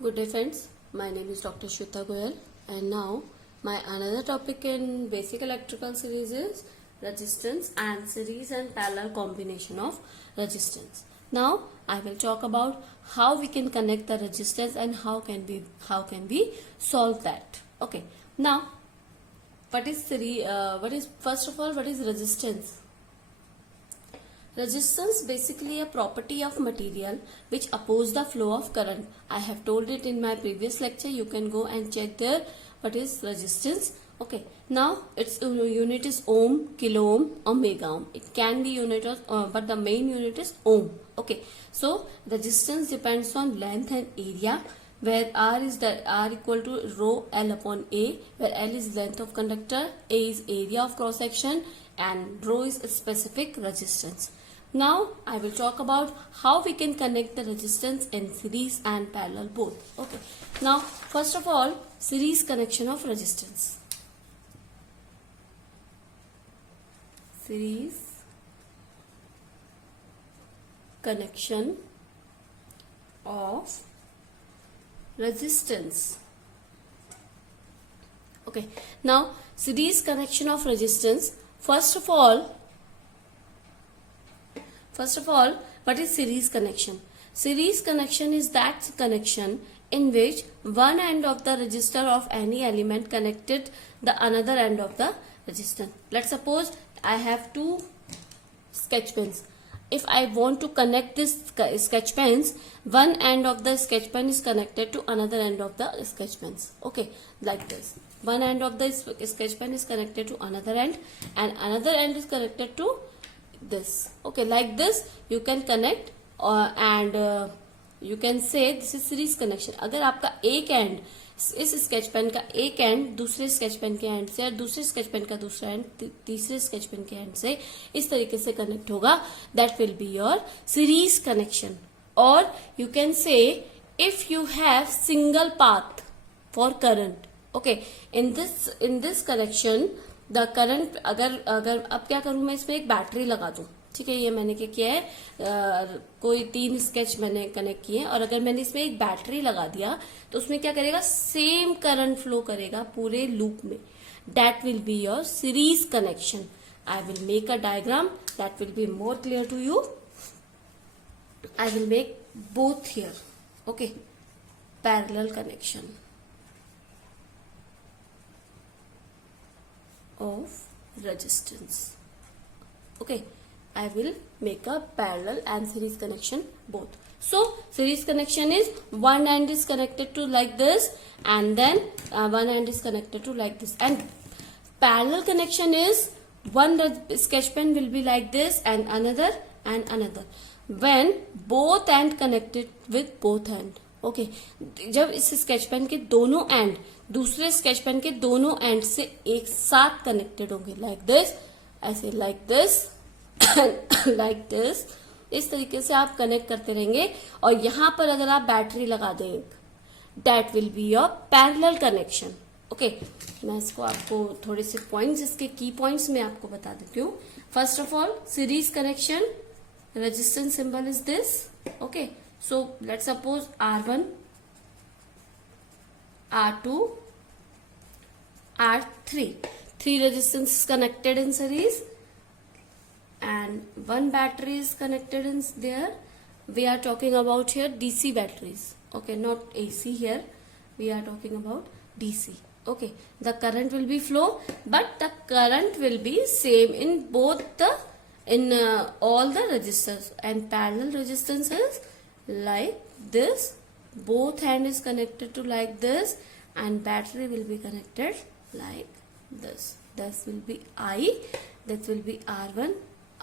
Good day friends, my name is Dr. Shweta Goyal and now my another topic in basic electrical series is resistance and series and parallel combination of resistance. Now I will talk about how we can connect the resistance and how can we solve that. Okay, now what is first of all what is resistance? Resistance basically a property of material which oppose the flow of current. I have told it in my previous lecture. You can go and check there what is resistance. Okay. Now its unit is ohm, kilo ohm or mega ohm. It can be unit of, but the main unit is ohm. Okay. So resistance depends on length and area, where R equal to rho L upon A, where L is length of conductor, A is area of cross section, and rho is specific resistance. Now I will talk about how we can connect the resistance in series and parallel both. Okay. Now first of all, series connection of resistance. Series connection of resistance. Okay. Now series connection of resistance. First of all, what is series connection? Series connection is that connection in which one end of the resistor of any element connected the another end of the resistor. Let's suppose I have two sketch pens. If I want to connect this sketch pens, one end of the sketch pen is connected to another end of the sketch pens. Okay, like this. One end of the sketch pen is connected to another end and another end is connected to this. Okay, like this you can connect and you can say this is series connection. अगर आपका एक and इस sketch pen का एक and दूसरे sketch pen के and से और दूसरे स्केच पेन का दूसरा एंड तीसरे स्केच पेन के एंड से इस तरीके से कनेक्ट होगा, that will be your series connection. और you can say if you have single path for current. Okay, in this connection the current अगर अब क्या करूं मैं, इसमें एक बैटरी लगा दूं. ठीक है, ये मैंने क्या किया है, कोई 3 स्केच मैंने कनेक्ट किए और अगर मैंने इसमें एक बैटरी लगा दिया तो उसमें क्या करेगा, सेम करंट फ्लो करेगा पूरे लूप में. That will be your series connection. I will make a diagram that will be more clear to you. I will make both here. Okay, parallel connection of resistance. Okay, I will make a parallel and series connection both. So series connection is one end is connected to like this and then one end is connected to like this, and parallel connection is one sketch pen will be like this and another when both end connected with both end. Okay, जब इस sketch pen के दोनों and दूसरे sketch pen के दोनों and से एक साथ कनेक्टेड होंगे, लाइक दिस, ऐसे लाइक दिस लाइक दिस, इस तरीके से आप कनेक्ट करते रहेंगे. और यहां पर अगर आप बैटरी लगा दें, that will be your parallel connection. Okay, मैं इसको आपको थोड़े से पॉइंट्स, इसके की पॉइंट्स में आपको बता देती हूँ. First of all, series connection, resistance symbol is this. Okay, so let's suppose R1, R2, R3, 3 resistance is connected in series and one battery is connected in there. We are talking about here DC batteries. Okay, not AC here. We are talking about DC. Okay, the current will be flow, but the current will be same in both all the resistors, and parallel resistance is like this. Both hand is connected to like this and battery will be connected like this. This will be I, that will be R1,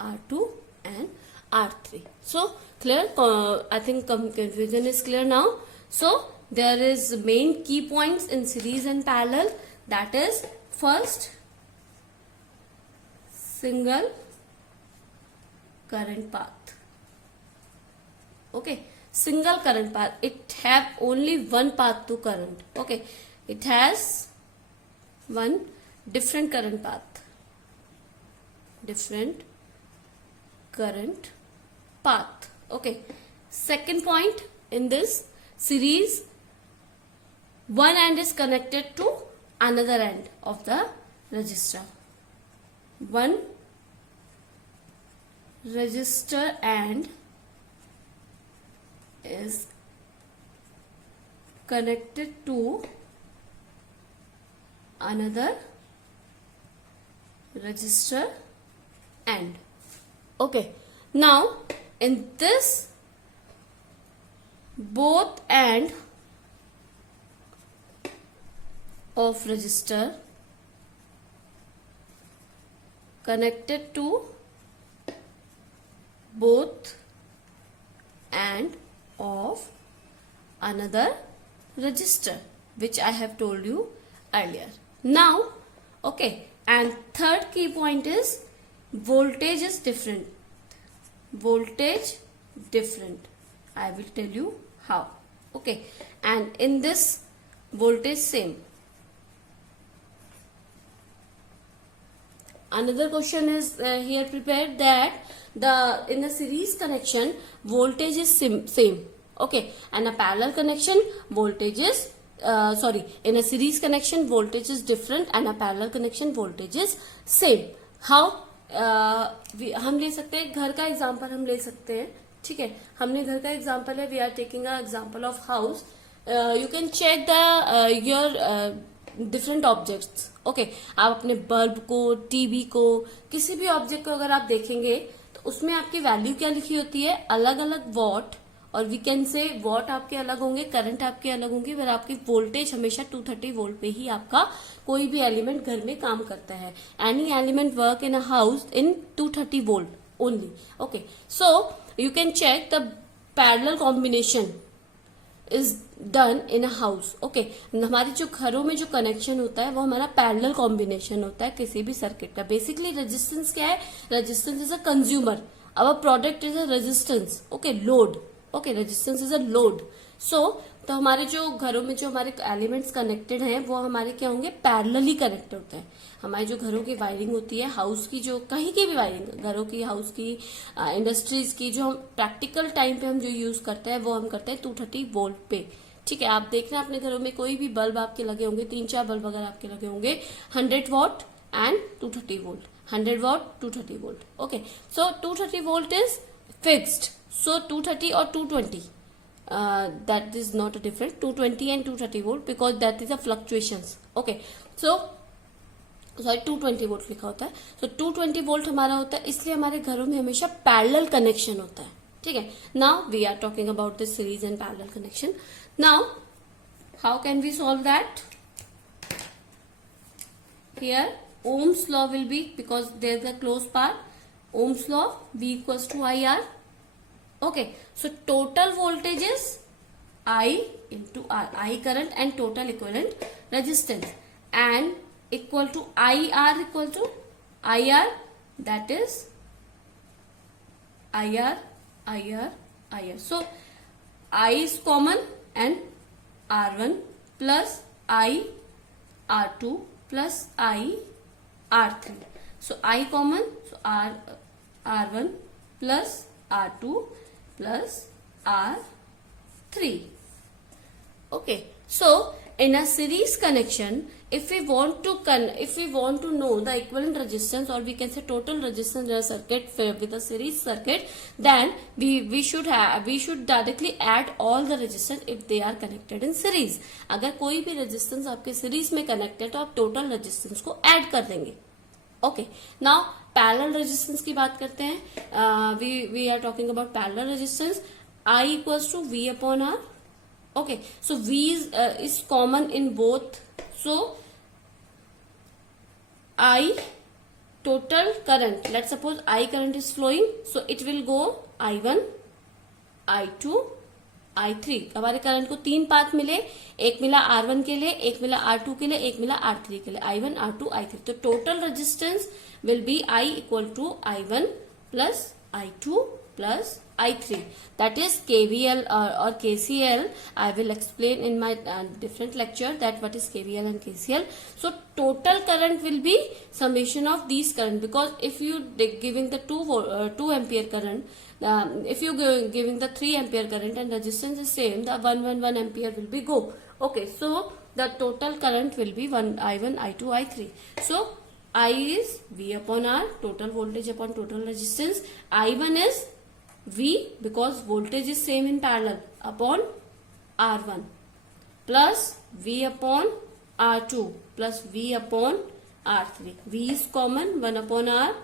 R2 and R3. So clear? I think confusion is clear now. So there is main key points in series and parallel, that is first, single current path. Okay, single current path, it have only one path to current. Okay, it has one different current path, different current path. Okay, second point in this series one end is connected to another end of the register. One register end is connected to another register end. Okay, now in this both end of register connected to both end of another register, which I have told you earlier. Now, okay, and third key point is voltage is different. Voltage different. I will tell you how. Okay, and in this voltage same. Another question is here prepared that in the series connection voltage is same. Okay, and a parallel connection voltage is in a series connection voltage is different and a parallel connection voltage is same. How? हम ले सकते हैं घर का example हम ले सकते हैं. ठीक है, हमने घर का एग्जांपल है. We are taking a example of house. You can check the your different objects. Okay, आप अपने बल्ब को, टीवी को, किसी भी ऑब्जेक्ट को अगर आप देखेंगे तो उसमें आपकी वैल्यू क्या लिखी होती है, अलग अलग वॉट, और वी कैन से वॉट आपके अलग होंगे, करंट आपके अलग होंगे, पर आपकी वोल्टेज हमेशा 230 वोल्ट पे ही आपका कोई भी एलिमेंट घर में काम करता है. Any element work in a house in 230 volt only. Okay, so you can check the parallel combination is done in a house. Okay, हमारे जो घरों में जो कनेक्शन होता है वो हमारा पैरेलल कॉम्बिनेशन होता है किसी भी सर्किट का. बेसिकली रेजिस्टेंस क्या है? Resistance is a consumer. Our product is a resistance. Okay, load. Okay, resistance is a load. So तो हमारे जो घरों में जो हमारे एलिमेंट्स कनेक्टेड हैं वो हमारे क्या होंगे, पैरेलली कनेक्टेड होते हैं. हमारी जो घरों की वायरिंग होती है, हाउस की, जो कहीं की भी वायरिंग, घरों की, हाउस की, इंडस्ट्रीज की, जो हम प्रैक्टिकल टाइम पे हम जो यूज करते हैं वो हम करते हैं 230 वोल्ट पे. ठीक है, आप देख रहे हैं अपने घरों में कोई भी बल्ब आपके लगे होंगे, 3-4 बल्ब अगर आपके लगे होंगे, 100 what and 230 volt, 100 what 230 volt. Okay, so 230 volt is fixed. So 230 or 220, that is not a different. 220 and 230 volt because that is a fluctuations. Okay, so sorry 220 volt लिखा होता है. So 220 वोल्ट हमारा होता है, इसलिए हमारे घरों में हमेशा पैरेलल कनेक्शन होता है. ठीक है, now we are talking about the series and parallel connection. Now how can we solve that? Here Ohm's law will be, because there is a closed path, Ohm's law, V equals to IR. Okay, so total voltage is I into R, I current and total equivalent resistance, and equal to IR equal to IR, that is IR. So I is common and R1 plus I R2 plus I R3. So I common, so R1 plus R2 plus R3. Okay, so in a series connection, if we want to know the equivalent resistance, or we can say total resistance in a circuit with a series circuit, then we should directly add all the resistance if they are connected in series. अगर कोई भी resistance आपके series में connected तो आप total resistance को add कर देंगे. ओके, नाउ पैरेलल रेजिस्टेंस की बात करते हैं. We are talking about parallel resistance. I equals to V upon R. Okay, so V is common in both. So I total current, let suppose I current is flowing, so it will go I1, I2, I3. हमारे current को 3 path मिले, एक मिला R1 के लिए, एक मिला R2 के लिए, एक मिला R3 के लिए. I1, R2, I3. तो total resistance will be I equal to I1 plus I2 plus I3. That is KVL or KCL. I will explain in my different lecture that what is KVL and KCL. So total current will be summation of these current, because if you giving the 2 ampere current, if you giving the 3 ampere current and resistance is same, the 1 ampere will be go. Okay, so the total current will be I1, I2, I3. So I is V upon R, total voltage upon total resistance. I1 is V, because voltage is same in parallel, upon R1, plus V upon R2 plus V upon R3. V is common, 1 upon R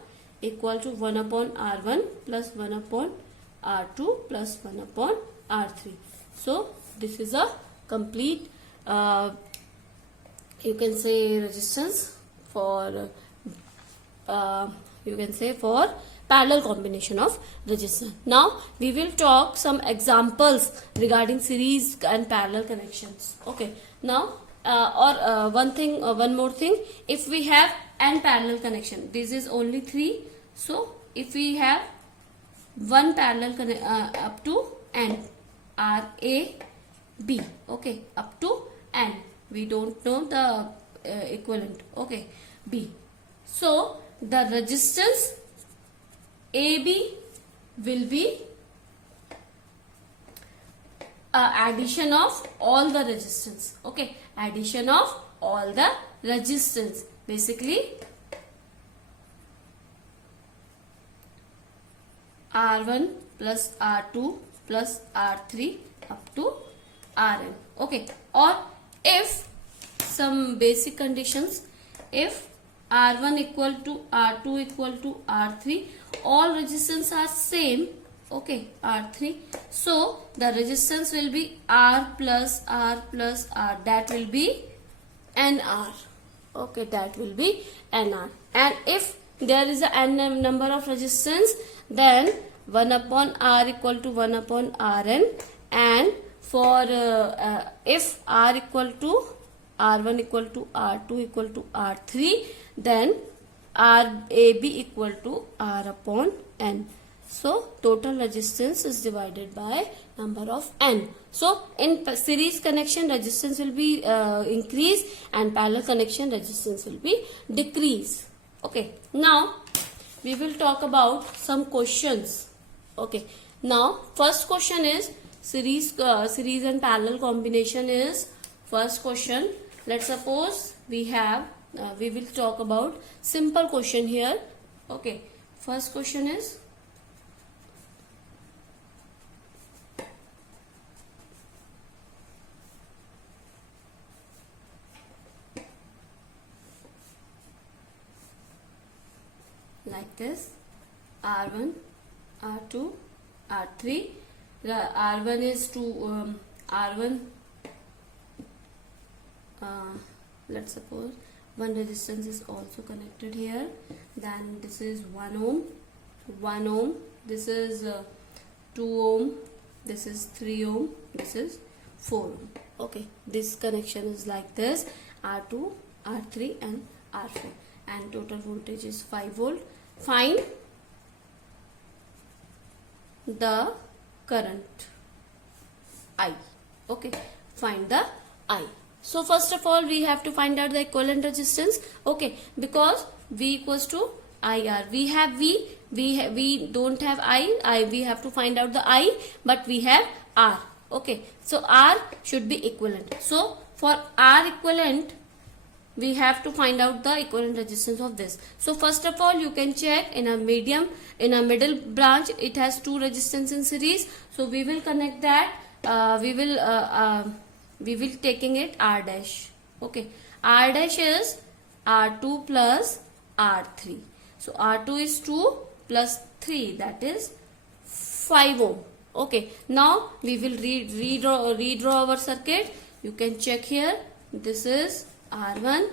equal to 1 upon R1 plus 1 upon R2 plus 1 upon R3. So this is a complete you can say resistance for you can say for parallel combination of resistance. Now we will talk some examples regarding series and parallel connections. Okay, now one more thing, if we have n parallel connection, this is only 3, so if we have one parallel up to n, R A B, okay, up to n, we don't know the equivalent, okay, B. So the resistance AB will be addition of all the resistance, okay, addition of all the resistance, basically R1 plus R2 plus R3 up to Rn, okay. Or if some basic conditions, if R1 equal to R2 equal to R3, all resistance are same, okay, R3, so the resistance will be R plus R plus R, that will be NR, okay, that will be NR. And if there is a n number of resistance, then 1 upon R equal to 1 upon Rn, and for if R equal to R1 equal to R2 equal to R3, then RAB equal to R upon N. So total resistance is divided by number of N. So in series connection, resistance will be increase, and parallel connection resistance will be decrease. Okay, now we will talk about some questions. Okay, now first question is series and parallel combination is first question. Let's suppose we have we will talk about simple question here. Okay, first question is like this: R1, R2, R3. R1 is to R1. Let's suppose one resistance is also connected here. Then this is 1 ohm, 1 ohm. This is 2 ohm. This is 3 ohm. This is 4 ohm. Okay, this connection is like this: R2, R3, and R4. And total voltage is 5 volt. Find the current I. Okay, find the I. So first of all, we have to find out the equivalent resistance. Okay, because V equals to IR. We have V. We don't have I. We have to find out the I, but we have R. Okay, so R should be equivalent. So for R equivalent, we have to find out the equivalent resistance of this. So first of all, you can check in a middle branch, it has two resistance in series. So we will connect that. We will taking it R dash. Okay, R dash is R2 plus R3. So R2 is 2 plus 3, that is 5 ohm. Okay, now we will redraw our circuit. You can check here. This is R1,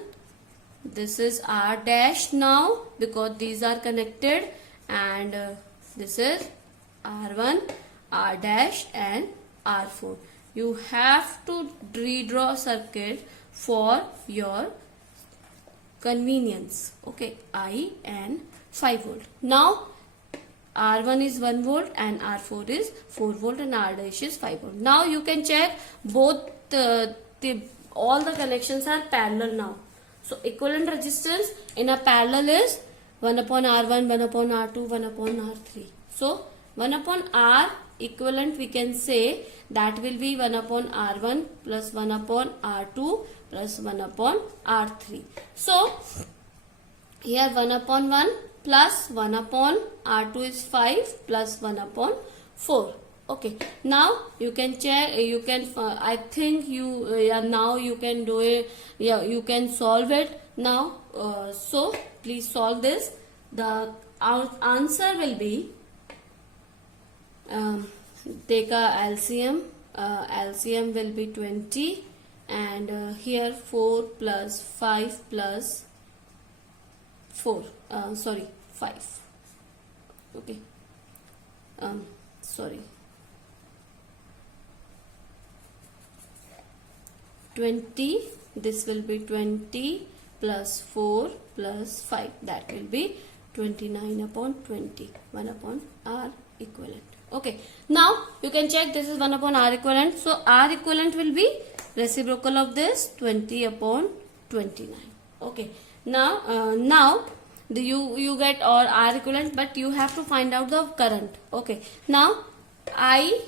this is R dash now, because these are connected, and this is R1, R dash, and R4. You have to redraw circuit for your convenience. Okay, I and 5 volt. Now R1 is 1 volt and R4 is 4 volt and R dash is 5 volt. Now you can check both all the connections are parallel now. So equivalent resistance in a parallel is 1 upon R1, 1 upon R2, 1 upon R3. So 1 upon R equivalent we can say that will be 1 upon R1 plus 1 upon R2 plus 1 upon R3. So here 1 upon 1 plus 1 upon R2 is 5 plus 1 upon 4. Okay, now you can check, you can, I think you, now you can do it, you can solve it now. So please solve this. The answer will be, take a LCM, LCM will be 20 and here 4 plus 5 plus 4, 5, okay, sorry, 20, this will be 20 plus 4 plus 5, that will be 29 upon 20, 1 upon R equivalent. Okay, now you can check this is 1 upon R equivalent. So R equivalent will be reciprocal of this 20 upon 29. Okay, now you get or R equivalent, but you have to find out the current. Okay, now I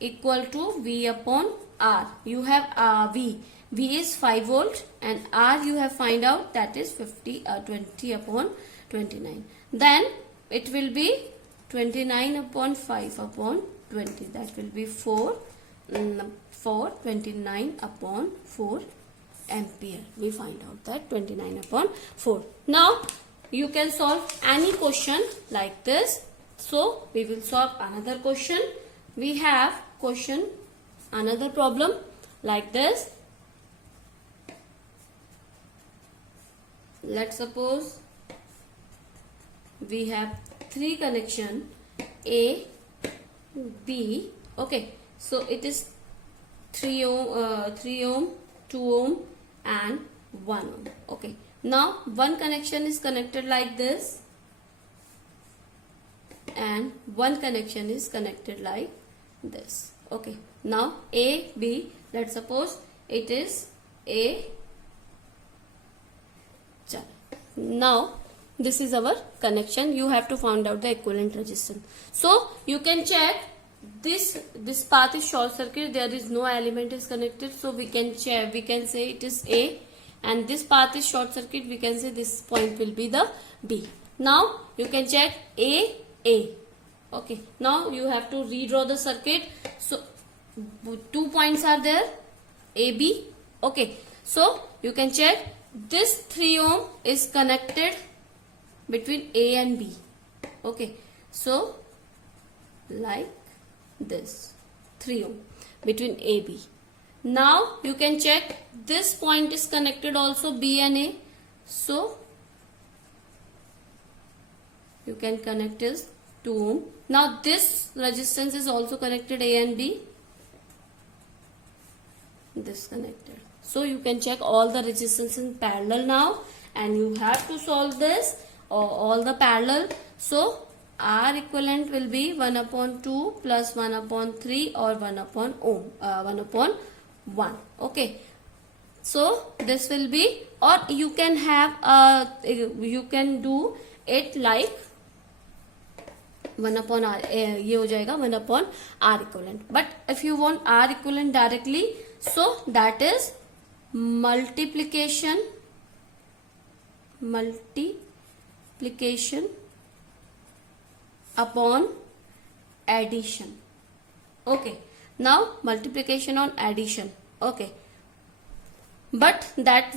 equal to V upon R. You have V is 5 volt and R you have find out that is 20 upon 29. Then it will be 29 upon 5 upon 20, that will be 4 29 upon 4 ampere. We find out that 29 upon 4. Now you can solve any question like this. So we will solve another question. We have another problem like this. Let's suppose we have 3 connection A, B. Okay, so it is 3 ohm, 2 ohm and 1 ohm. Okay, now one connection is connected like this and one connection is connected like this. Okay, now A, B, let's suppose it is A. Now this is our connection. You have to find out the equivalent resistance. So you can check this path is short circuit, there is no element is connected, so we can check, we can say it is A, and this path is short circuit, we can say this point will be the B. Now you can check A. Okay, now you have to redraw the circuit. So 2 points are there, AB. Okay, so you can check this 3 ohm is connected between A and B. Okay, so like this 3 ohm between A, B. Now you can check this point is connected also B and A. So you can connect is 2 ohm. Now this resistance is also connected A and B. This connected. So you can check all the resistance in parallel now, and you have to solve this all the parallel. So R equivalent will be 1 upon 2 plus 1 upon 3 or 1 upon 1. Okay, so this will be, or you can have you can do it like 1 upon R, ये हो जाएगा 1 upon R equivalent. But if you want R equivalent directly, so that is multiplication upon addition. Okay, now multiplication on addition. Okay, but that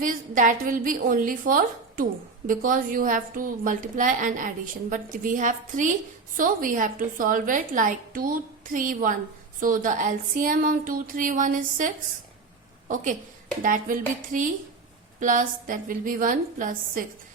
will be only for 2 because you have to multiply and addition, but we have 3, so we have to solve it like 2, 3, 1. So the LCM on 2, 3, 1 is 6. Okay, that will be 3 plus that will be 1 plus 6.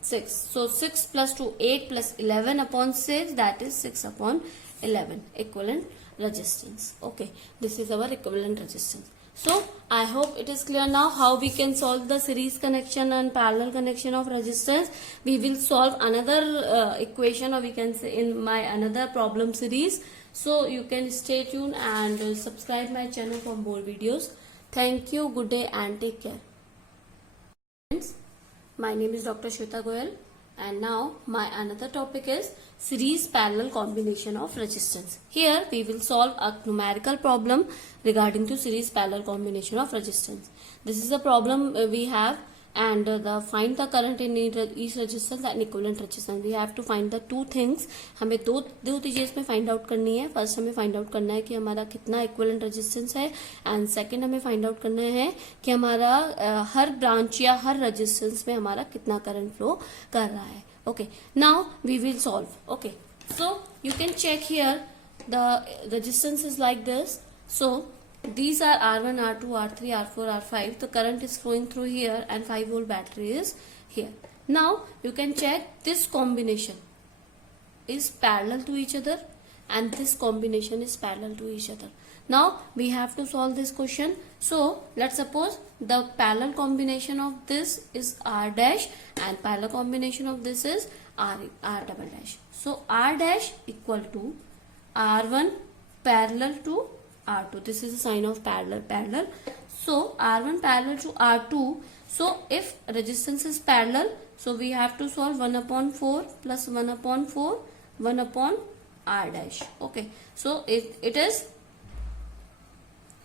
6. So 6 plus 2, 8 plus 11 upon 6, that is 6 upon 11 equivalent resistance. Okay, this is our equivalent resistance. So I hope it is clear now how we can solve the series connection and parallel connection of resistance. We will solve another equation, or we can say in my another problem series. So you can stay tuned and subscribe my channel for more videos. Thank you, good day and take care. Friends, my name is Dr. Shweta Goyal, and now my another topic is series parallel combination of resistance. Here we will solve a numerical problem regarding to series parallel combination of resistance. This is a problem we have, and find the current in each resistance and equivalent resistance. We have to find the two things. हमें दो चीजें इसमें find out करनी है. First हमें find out करना है कि हमारा कितना इक्विवेलेंट रेजिस्टेंस है, एंड सेकंड हमें फाइंड आउट करना है कि हमारा हर ब्रांच या हर रेजिस्टेंस में हमारा कितना करंट फ्लो कर रहा है. Okay, now we will solve. Okay, so you can check here the resistance is like this. So these are R1, R2, R3, R4, R5. The current is flowing through here and 5 volt battery is here. Now you can check this combination is parallel to each other and this combination is parallel to each other. Now we have to solve this question. So let's suppose the parallel combination of this is R dash and parallel combination of this is R double dash. So R dash equal to R1 parallel to R2. This is a sign of parallel. So R1 parallel to R2. So if resistance is parallel, so we have to solve 1 upon 4 plus 1 upon 4, 1 upon R dash. Okay, so it is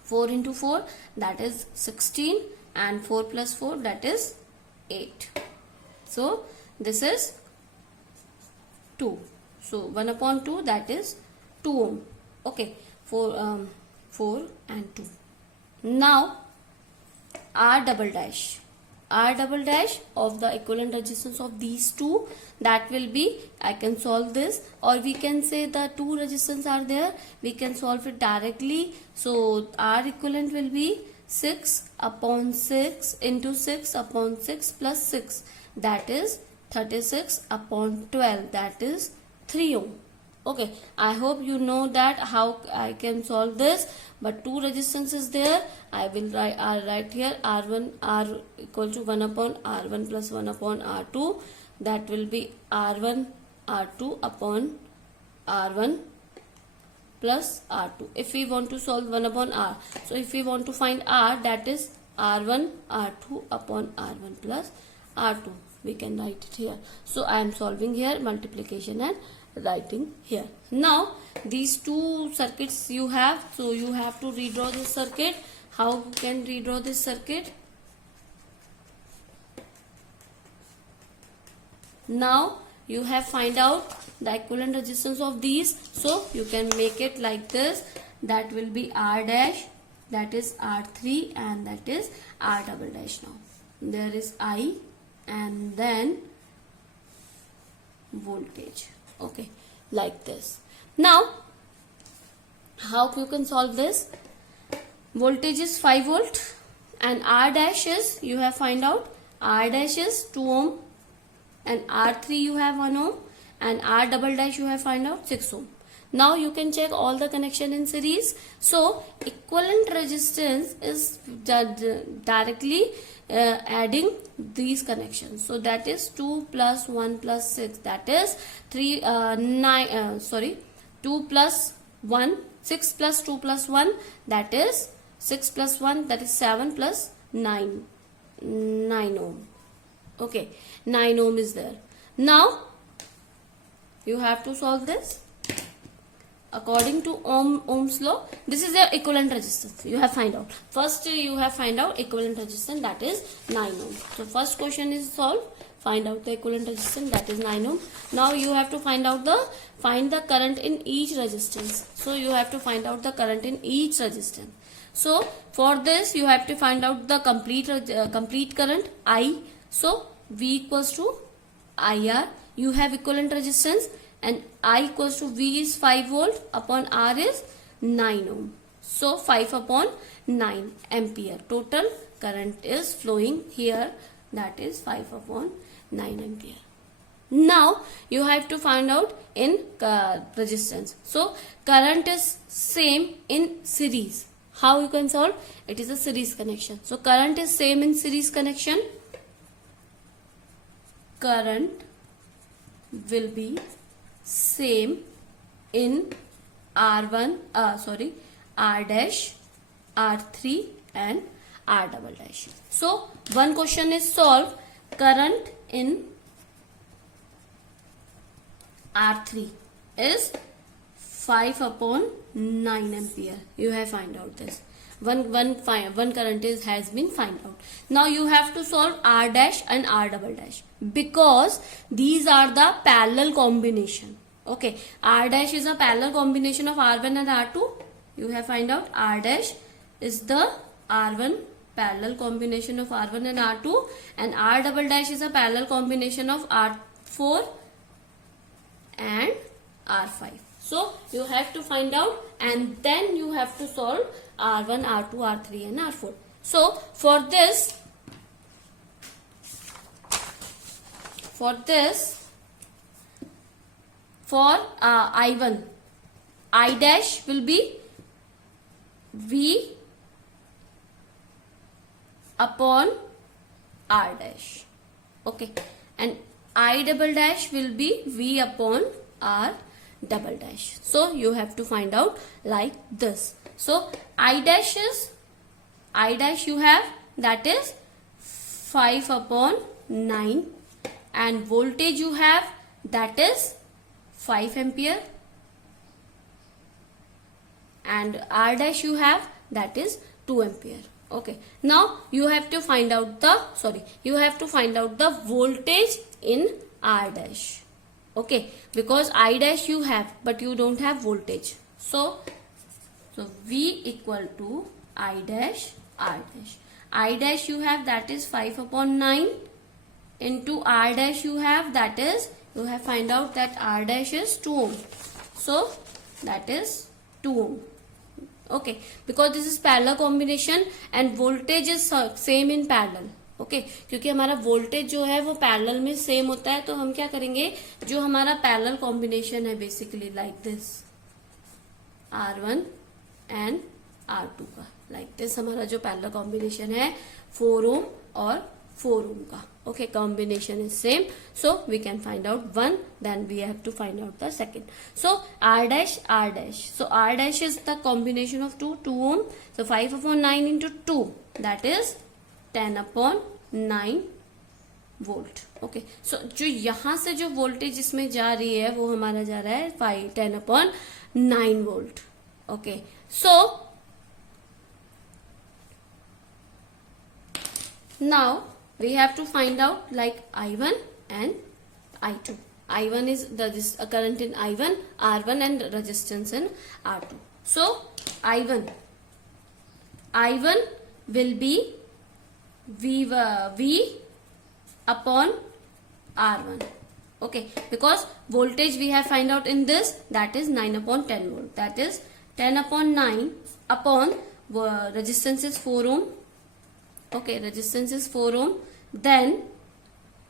4 into 4, that is 16, and 4 plus 4, that is 8. So this is 2. So 1 upon 2, that is 2 ohm. Okay, 4 and 2. Now R double dash of the equivalent resistance of these two, that will be, I can solve this, or we can say the two resistance are there, we can solve it directly. So R equivalent will be 6 upon 6 into 6 upon 6 plus 6, that is 36 upon 12, that is 3 ohm. Okay, I hope you know that how I can solve this, but two resistance is there. I will write here R1 R equal to 1 upon R1 plus 1 upon R2, that will be R1 R2 upon R1 plus R2. If we want to solve 1 upon R, so if we want to find R, that is R1 R2 upon R1 plus R2. We can write it here. So I am solving here multiplication and writing here. Now these two circuits you have, so you have to redraw this circuit. How you can redraw this circuit? Now you have find out the equivalent resistance of these, so you can make it like this. That will be R dash, that is R3, and that is R double dash. Now there is I and then voltage. Okay, like this. Now how you can solve this? Voltage is 5 volt and R dash is, you have find out, R dash is 2 ohm and R3 you have 1 ohm and R double dash you have find out 6 ohm. Now you can check all the connection in series. So equivalent resistance is directly adding these connections. So that is 2 plus 1 plus 6, that is 2 plus 1, 6 plus 2 plus 1, that is 6 plus 1, that is 7 plus 9 ohm. Okay, 9 ohm is there. Now you have to solve this according to Ohm's law. This is the equivalent resistance you have find out. First you have find out equivalent resistance, that is 9 ohm. So first question is solved. Find out the equivalent resistance, that is 9 ohm. Now you have to find the current in each resistance. So you have to find out the current in each resistance. So for this you have to find out the complete current I. So V equals to IR. You have equivalent resistance and I equals to V is 5 volt upon R is 9 ohm. So 5 upon 9 ampere. Total current is flowing here, that is 5 upon 9 ampere. Now you have to find out in resistance. So current is same in series. How you can solve? It is a series connection. So current is same in series connection. Current will be same in R1, R dash, R3 and R double dash. So one question is solved. Current in R3 is 5 upon 9 ampere. You have find out this. One current has been find out. Now you have to solve R dash and R double dash because these are the parallel combination. Okay, R dash is a parallel combination of R1 and R2. You have find out R dash is the R1 parallel combination of R1 and R2, and R double dash is a parallel combination of R4 and R5. So you have to find out and then you have to solve R1, R2, R3 and R4. So for this for I1, I dash will be V upon R dash. Okay, and I double dash will be V upon R double dash. So you have to find out like this. So I dash you have, that is 5 upon 9, and voltage you have, that is 5 ampere, and R dash you have, that is 2 ampere. Okay, now you have to find out the voltage in R dash. Okay, because I dash you have but you don't have voltage. So V equal to I dash R dash. I dash you have, that is 5 upon 9 into R dash you have, that is, you have find out that R dash is 2 ohm. So that is 2 ohm. Okay, because this is parallel combination and voltage is same in parallel. Okay क्योंकि हमारा voltage जो है वो parallel में same होता है, तो हम क्या करेंगे, जो हमारा पैरेलल कॉम्बिनेशन है basically like this R1 and R2 का, लाइक दिस हमारा जो पैरेलल कॉम्बिनेशन है 4 ओम और 4 ओम का. Okay, combination is same, so we can find out one, then we have to find out the second. So R dash, so R dash is the combination of 2 ohm, so 5 upon 9 into 2, that is 10 upon 9 volt. Okay, सो जो यहां से जो voltage इसमें जा रही है वो हमारा जा रहा है 10 upon 9 volt. Okay, so now we have to find out like I1 and I2. I1 is this current in I1, R1 and resistance in R2. So I1 will be V upon R1. Okay, because voltage we have find out in this, that is 9 upon 10 volt. That is 10 upon 9 upon resistance is 4 ohm. Okay, resistance is 4 ohm. Then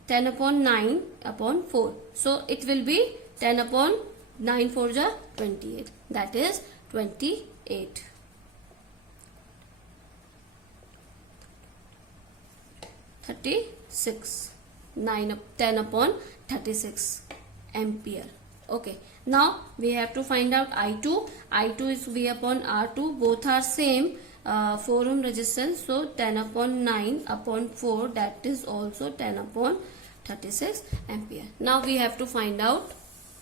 10 upon 9 upon 4. So it will be 10 upon 9 4 ja 28. That is 28. 36. 10 upon 36 ampere. Okay. Now we have to find out I2. I2 is V upon R2. Both are same. 4 ohm resistance, so 10 upon 9 upon 4, that is also 10 upon 36 ampere. Now we have to find out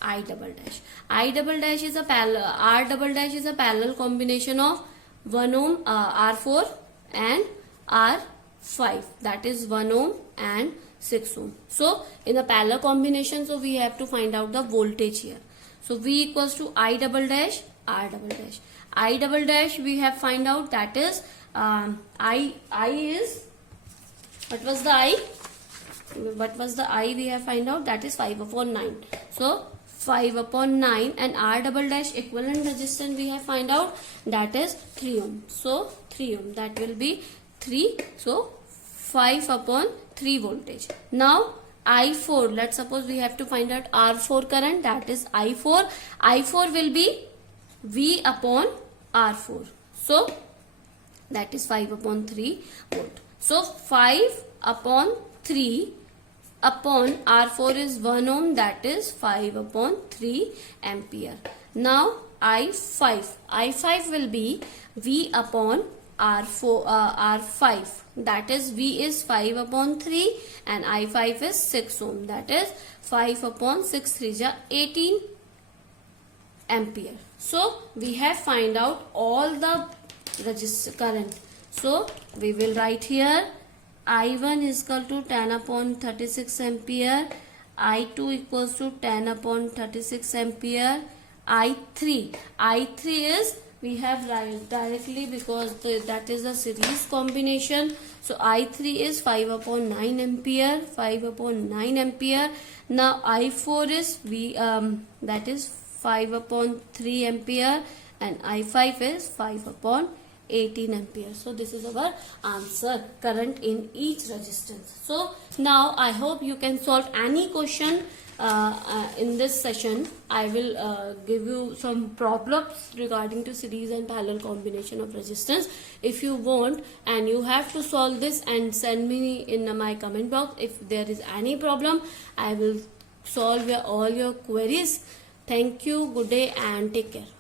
I double dash. I double dash is a parallel, R double dash is a parallel combination of 1 ohm R4 and R5, that is 1 ohm and 6 ohm. So in a parallel combination, so we have to find out the voltage here. So V equals to I double dash R double dash. I double dash we have find out, that is I is, what was the I we have find out, that is 5 upon 9. So 5 upon 9 and R double dash equivalent resistance we have find out, that is 3 ohm. So 3 ohm, that will be 3, so 5 upon 3 voltage. Now I4, let's suppose we have to find out R4 current, that is I4. I4 will be V upon R4. So that is 5 upon 3 volt. So 5 upon 3 upon R4 is 1 ohm, that is 5 upon 3 ampere. Now I5 will be V upon R5, that is V is 5 upon 3 and I5 is 6 ohm, that is 5 upon 6 3 is 18 ampere. So we have find out all the resistor current. So we will write here I1 is equal to 10 upon 36 ampere, I2 equals to 10 upon 36 ampere, I3 is we have write directly because that is a series combination. So I3 is 5 upon 9 ampere, 5 upon 9 ampere. Now I4 is that is 5 upon 3 ampere and I5 is 5 upon 18 ampere. So this is our answer, current in each resistance. So now I hope you can solve any question in this session. I will give you some problems regarding to series and parallel combination of resistance. If you want and you have to solve this and send me in my comment box. If there is any problem, I will solve all your queries. Thank you, good day and take care.